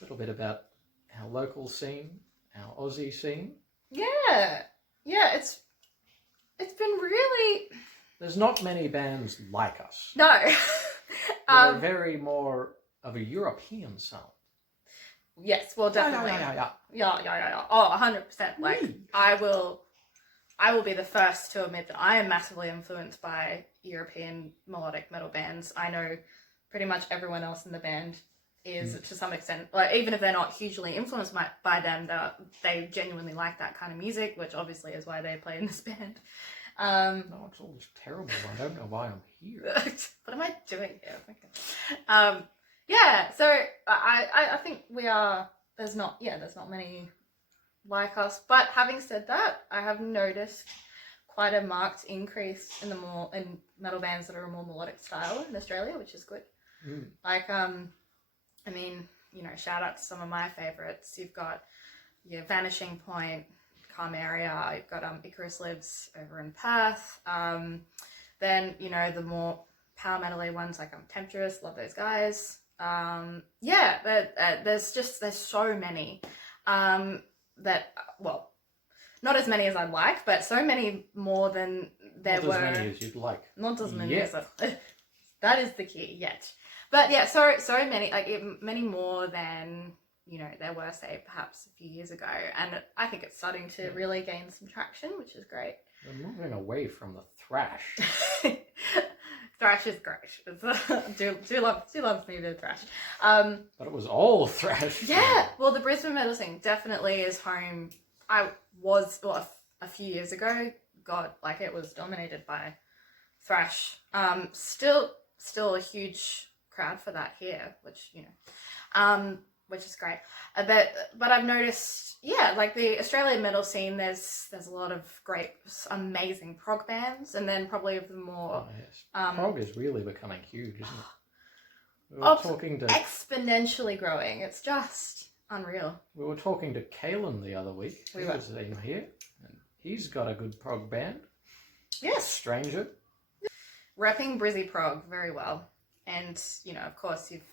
A little bit about our local scene, our Aussie scene. Yeah, it's been really... There's not many bands like us. No. We're very more of a European sound. Yes, well, definitely. Yeah. Oh, 100%. Like, I will be the first to admit that I am massively influenced by European melodic metal bands. I know pretty much everyone else in the band is to some extent, like, even if they're not hugely influenced by them, they genuinely like that kind of music, which obviously is why they play in this band. No, it's all just terrible. I don't know why I'm here. What am I doing here? Okay. Yeah, so I think there's not many like us, but having said that, I have noticed quite a marked increase in metal bands that are a more melodic style in Australia, which is good. Like, I mean, you know, shout out to some of my favorites. You've got your Vanishing Point, Carmeria. You've got Icarus Lives over in Perth. Then, you know, the more power metal-y ones like Temptress, love those guys. There's so many that, well, not as many as I'd like, but so many more than there were. Not as many as you'd like. Not as many as that is the key, yet. But yeah, so many, like many more than, you know, there were, say, perhaps a few years ago. And I think it's starting to really gain some traction, which is great. We're moving away from the thrash. Thrash is great. Do love me a bit of thrash. But it was all thrash. Yeah, well, the Brisbane metal scene definitely is home. A few years ago, God, like, it was dominated by thrash. Still a huge crowd for that here, which, you know, which is great. But I've noticed, yeah, like the Australian metal scene, there's a lot of great, amazing prog bands, and then probably of the more... prog is really becoming huge, isn't it? We were talking to... Exponentially growing. It's just unreal. We were talking to Kalen the other week. He was in here, and he's got a good prog band. Yes. Stranger. Repping Brizzy prog very well. And, you know, of course, you've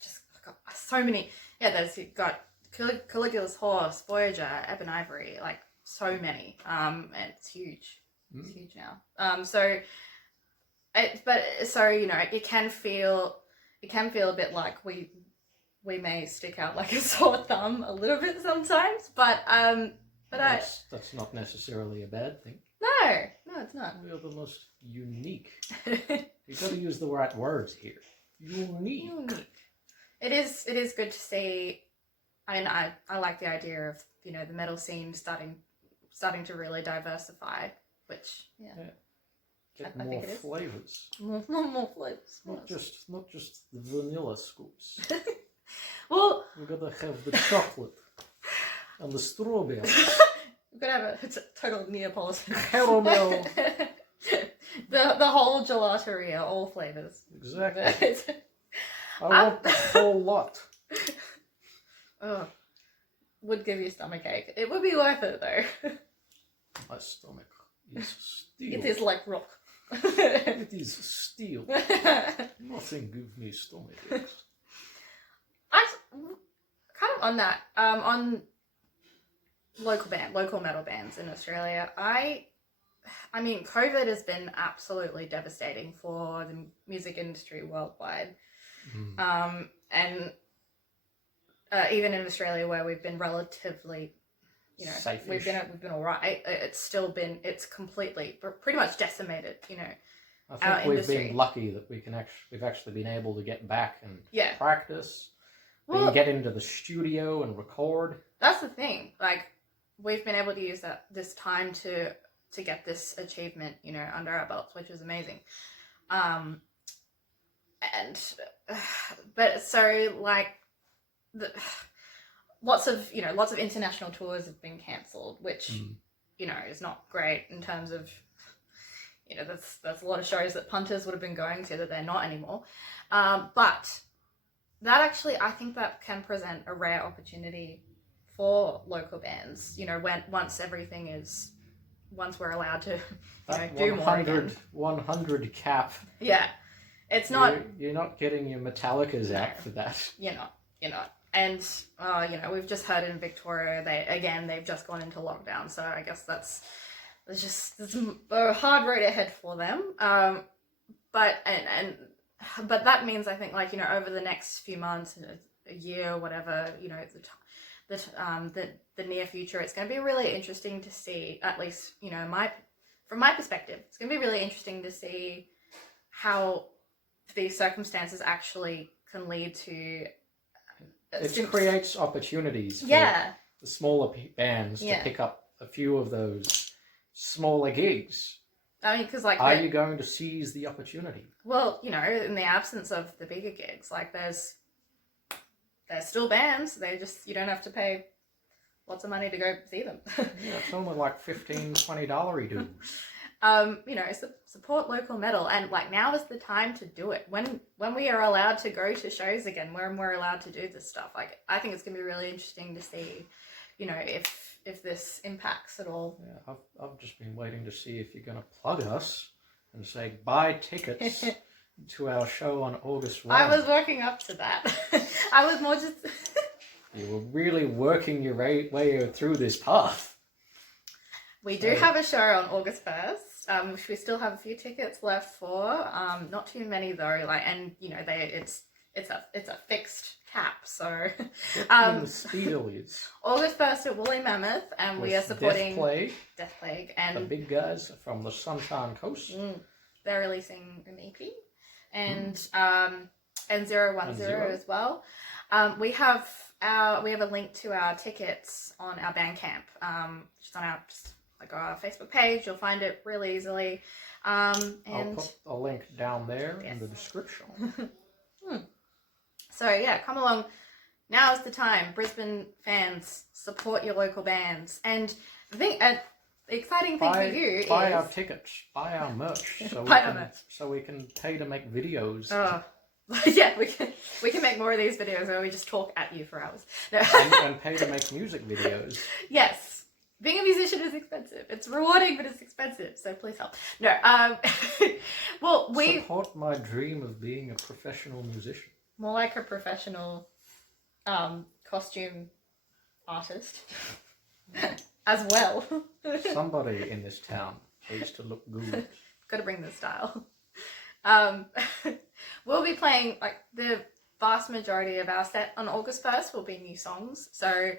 just got so many. Yeah, you've got Caligula's Horse, Voyager, Ebon Ivory, like, so many. And it's huge. It's huge now. So, you know, it can feel a bit like we may stick out like a sore thumb a little bit sometimes, but that's not necessarily a bad thing. No, it's not. We are the most unique. You've got to use the right words here. Unique. It is good to see. I mean, I like the idea of, you know, the metal scene starting to really diversify, which Get I more think it is. flavors. More flavors. Not just the vanilla scoops. Well, We've got to have the chocolate and the strawberry. we're gonna have a total Neapolitan Caramel. the whole gelateria, all flavors. Exactly. I want the whole lot. Oh, would give you a stomach ache. It would be worth it though. My stomach is steel. It is like rock. It is steel. Nothing gives me stomach aches. Kind of on that, on local metal bands in Australia, I mean, COVID has been absolutely devastating for the music industry worldwide. And even in Australia, where we've been relatively, you know, Safe-ish. we've been all right. It's completely, pretty much decimated. You know, I think we've been lucky that we've actually been able to get back and practice. We can get into the studio and record. That's the thing. Like, we've been able to use this time to get this achievement, you know, under our belts, which is amazing. But so, like, lots of international tours have been cancelled, which you know, is not great in terms of, you know, that's a lot of shows that punters would have been going to that they're not anymore. But that actually, I think that can present a rare opportunity for local bands, you know, once we're allowed to, you know, do more again. 100 cap. Yeah. It's not... You're not getting your Metallicas out for that. You're not. And we've just heard in Victoria they've just gone into lockdown, so I guess it's a hard road ahead for them. But that means, I think, over the next few months, a year, whatever, the near future, it's going to be really interesting to see, at least, from my perspective, it's going to be really interesting to see how these circumstances actually can lead to... It creates opportunities for the smaller bands to pick up a few of those smaller gigs. I mean, because are you going to seize the opportunity? Well, in the absence of the bigger gigs, there's still bands. You don't have to pay lots of money to go see them. Yeah, it's only like $15, $20 dues. Support local metal, and now is the time to do it. When we are allowed to go to shows again, when we're allowed to do this stuff, I think it's gonna be really interesting to see, if this impacts at all. Yeah, I've just been waiting to see if you're gonna plug us and say buy tickets to our show on August 1. I was working up to that. I was more just. You were really working your way through this path. We do have a show on August 1st, which we still have a few tickets left for. Not too many though. It's a fixed cap. So August 1st at Woolly Mammoth, and we are supporting Death Plague and the big guys from the Sunshine Coast. They're releasing an EP, and 010 as well. We have a link to our tickets on our Bandcamp, just on our Facebook page. You'll find it really easily. And I'll put a link down there in the description. So come along. Now is the time. Brisbane fans, support your local bands. And the exciting thing for you is... Buy our tickets. Buy our merch. So we can pay to make videos. Yeah, we can make more of these videos where we just talk at you for hours. No. and pay to make music videos. Yes. Being a musician is expensive. It's rewarding, but it's expensive. So please help. No. Well, support my dream of being a professional musician. More like a professional costume artist as well. Somebody in this town needs to look good. Got to bring the style. We'll be playing the vast majority of our set on August 1st will be new songs. So,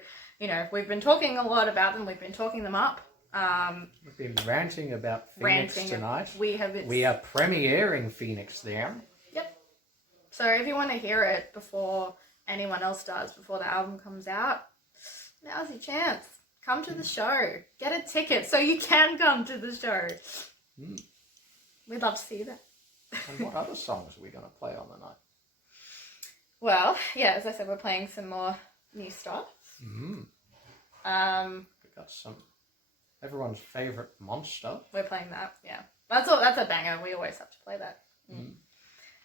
we've been talking a lot about them. We've been talking them up. We've been ranting about Phoenix tonight. We are premiering Phoenix there. Yep. So if you want to hear it before anyone else does, before the album comes out, now's your chance. Come to the show. Get a ticket so you can come to the show. We'd love to see you there. And what other songs are we going to play on the night? Well, as I said, we're playing some more new stuff. We've got some everyone's favourite Monster. We're playing that, That's a banger. We always have to play that.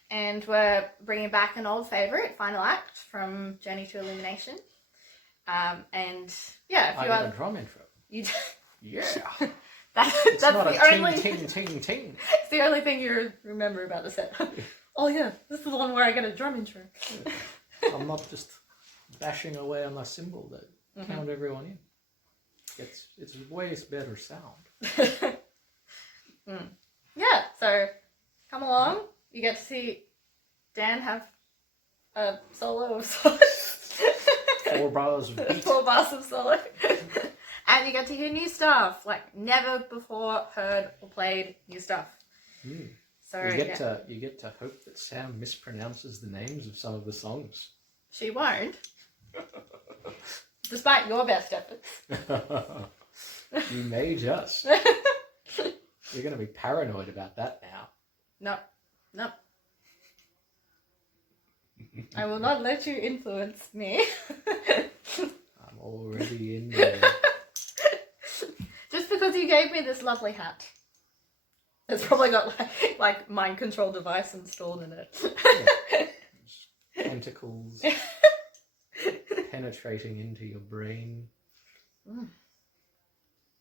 And we're bringing back an old favourite, Final Act from Journey to Illumination. And if you I did a drum intro. You do. Yeah. That's not the only ting. It's the only thing you remember about the set. Oh yeah, this is the one where I get a drum intro. I'm not just bashing away on my cymbal that count everyone in. It's way better sound. Yeah, so come along. You get to see Dan have a solo of sorts. 4 bars of beat. 4 bars of solo. And you get to hear new stuff, never before heard or played new stuff. So you get to hope that Sam mispronounces the names of some of the songs. She won't. Despite your best efforts. You may just. You're going to be paranoid about that now. No. I will not let you influence me. I'm already in there. Just because you gave me this lovely hat. It's probably got mind control device installed in it. Tentacles penetrating into your brain. At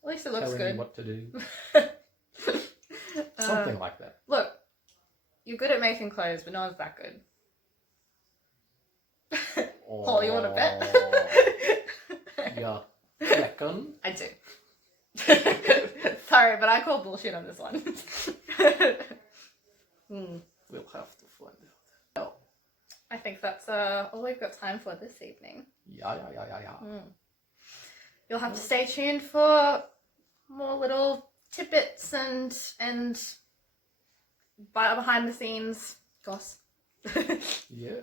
least it looks telling good. You what to do. Something like that. Look, you're good at making clothes, but no one's that good. Oh, you want to bet? Yeah. Reckon? I do. Sorry, but I call bullshit on this one. We'll have to find out. I think that's all we've got time for this evening. Yeah. You'll have to stay tuned for more little tidbits and behind the scenes goss. Yeah.